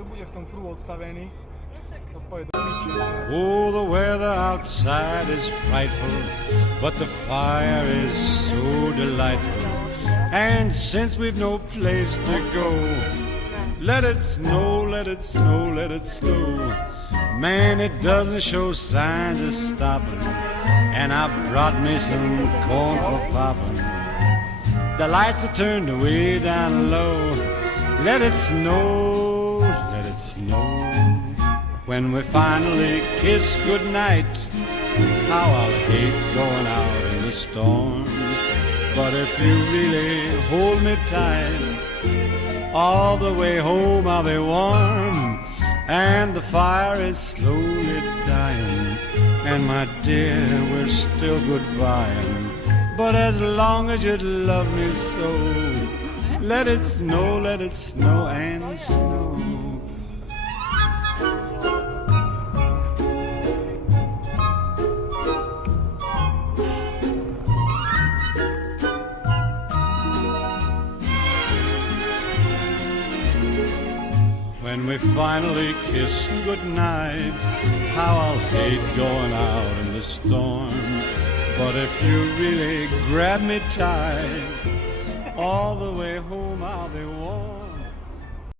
to bude v tom kruhu odstavený. To pôjde do piči. Oh, the weather outside is frightful, but the fire is so delightful. And since we've no place to go, let it snow, let it snow, let it snow. Man, it doesn't show signs of stopping, and I brought me some corn for popping. The lights are turned way down low. Let it snow, let it snow. When we finally kiss goodnight, how I'll hate going out in the storm. But if you really hold me tight, all the way home I'll be warm. And the fire is slowly dying, and my dear, we're still goodbying. But as long as you love me so, let it snow and snow. When we finally kiss goodnight, how I'll hate going out in the storm. But if you really grab me tight, all the way home I'll be warm.